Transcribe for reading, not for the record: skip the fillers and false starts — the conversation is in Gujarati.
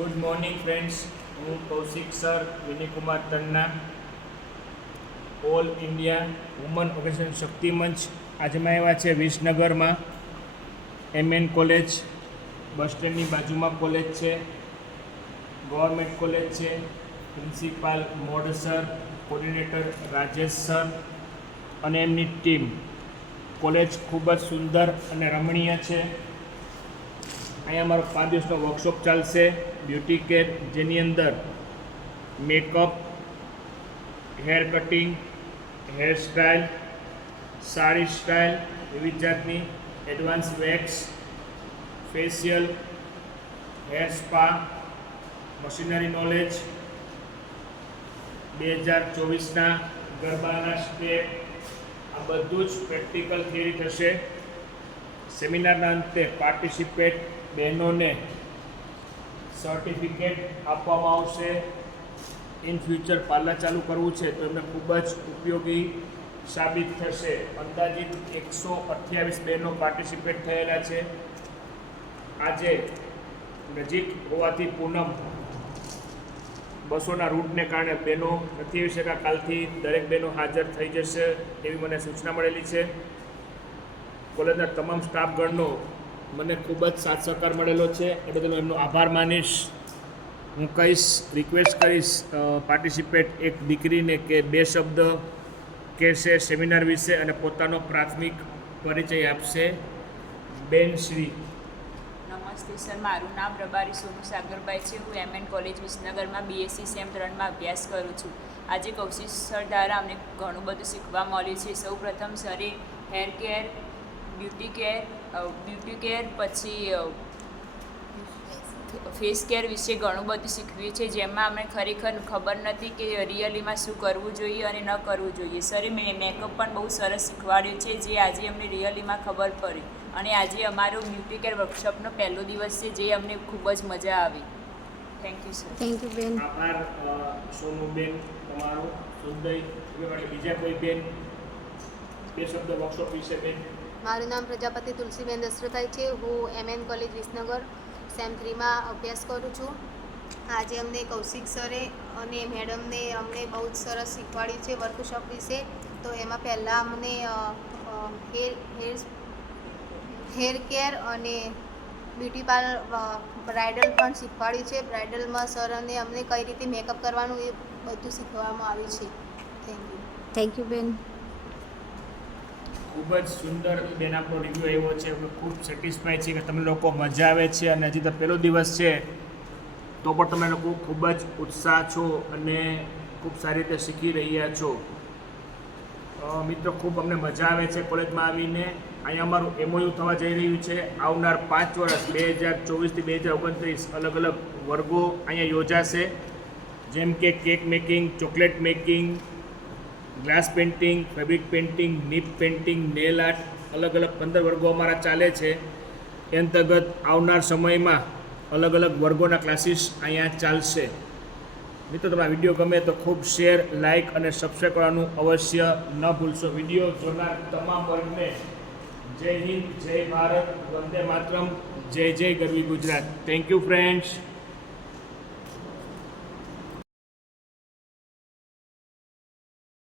ગુડ મોર્નિંગ ફ્રેન્ડ્સ, હું Kaushik sir Vinaykumar Tanna, all India women organization Shaktimanch આજમાં આવ્યા છે વિસનગરમાં. MN કોલેજ બસ સ્ટેન્ડની બાજુમાં કોલેજ છે, ગવર્મેન્ટ કોલેજ છે. Principal mode sir, coordinator Rajesh sir અને એમની ટીમ. કોલેજ ખૂબ જ સુંદર અને રમણીય છે. અહીંયા અમારો 5 દિવસનો વર્કશોપ ચાલશે, બ્યુટી કેર, જેની અંદર makeup, hair cutting, hair style, sari style, વિવિધ જાતની, advance wax, facial, hair spa, machinery knowledge, 2024ના ગરબાના સ્ટેપ, આ બધું જ પ્રેક્ટિકલ થિયરી થશે. સેમિનારના અંતે પાર્ટિસિપેટ બહેનોને સર્ટિફિકેટ આપવામાં આવશે. ઇન ફ્યુચર પાર્લર ચાલુ કરવું છે તો એમને ખૂબ જ ઉપયોગી સાબિત થશે. અંદાજિત 128 બહેનો પાર્ટિસિપેટ થયેલા છે. આજે નજીક હોવાથી પૂનમ બસોના રૂટને કારણે બહેનો નથી આવી શક્યા. કાલથી દરેક બહેનો હાજર થઈ જશે એવી મને સૂચના મળેલી છે. કોલેજના તમામ સ્ટાફગણનો મને ખૂબ જ સાથ સહકાર મળેલો છે, એ બદલ એમનો આભાર માનીશ. હું કહીશ, રિક્વેસ્ટ કરીશ પાર્ટિસિપેટ એક દીકરીને કે 2 શબ્દ કહેશે સેમિનાર વિશે અને પોતાનો પ્રાથમિક પરિચય આપશે. બેન શ્રી. નમસ્તે સર, મારું નામ રબારી સોનુ સાગરભાઈ છે. હું MN કોલેજ વિસનગરમાં BSc સેમ 3માં અભ્યાસ કરું છું. આજે કૌશિક સર દ્વારા અમને ઘણું બધું શીખવા મળ્યું છે. સૌ પ્રથમ સરે હેર કેર, બ્યુટી કેર પછી ફેસ કેર વિશે ઘણું બધું શીખવ્યું છે, જેમાં અમને ખરેખર ખબર નથી કે રિયલીમાં શું કરવું જોઈએ અને ન કરવું જોઈએ. સરે મેકઅપ પણ બહુ સરસ શીખવાડ્યું છે, જે આજે અમને રિયલીમાં ખબર પડી. અને આજે અમારો બ્યુટી કેર વર્કશોપનો પહેલો દિવસ છે, જે અમને ખૂબ જ મજા આવી. Thank you sir. Thank you બેન. આભાર સોનુબેન તમારો. સુંદર. બીજા કોઈ બેન 2 શબ્દ વર્કશોપ વિશે બેન? મારું નામ પ્રજાપતિ તુલસીબેન દશરથાઈ છે. હું MN કોલેજ વિસનગર સેમ 3માં અભ્યાસ કરું છું. આજે અમને કૌશિક સરે અને મેડમને અમને બહુ જ સરસ શીખવાડ્યું છે વર્કશોપ વિશે. તો એમાં પહેલાં અમને હેર કેર અને બ્યુટી પાર્લર બ્રાઇડલ પણ શીખવાડ્યું છે. બ્રાઇડલમાં સર અને અમને કઈ રીતે મેકઅપ કરવાનું એ બધું શીખવામાં આવ્યું છે. Thank you. થેન્ક યુ બેન. ખૂબ જ સુંદર બેન આપણો રિવ્યૂ આવ્યો છે. અમે ખૂબ સેટિસ્ફાઈ છીએ કે તમે લોકો મજા આવે છે, અને હજી તો પહેલો દિવસ છે તો પણ તમે લોકો ખૂબ જ ઉત્સાહ છો અને ખૂબ સારી રીતે શીખી રહ્યા છો. મિત્રો, ખૂબ અમને મજા આવે છે કોલેજમાં આવીને. અહીંયા અમારું MOU થવા જઈ રહ્યું છે. આવનાર 5 વર્ષ 2024થી 2029 અલગ અલગ વર્ગો અહીંયા યોજાશે, જેમ કે cake making, chocolate making, glass painting, fabric painting, nib painting, nail art, અલગ અલગ 15 વર્ગો અમારા ચાલે છે. એ અંતર્ગત આવનાર સમયમાં અલગ અલગ વર્ગોના ક્લાસીસ અહીંયા ચાલશે. મિત્રો, તમારા વિડીયો ગમે તો ખૂબ શેર, લાઇક અને સબસ્ક્રાઈબ કરવાનું અવશ્ય ન ભૂલશો. વિડીયો જોનાર તમામ વર્ગને જય હિન્દ, જય ભારત, વંદે માતરમ, જય જય ગરવી ગુજરાત. Thank you friends.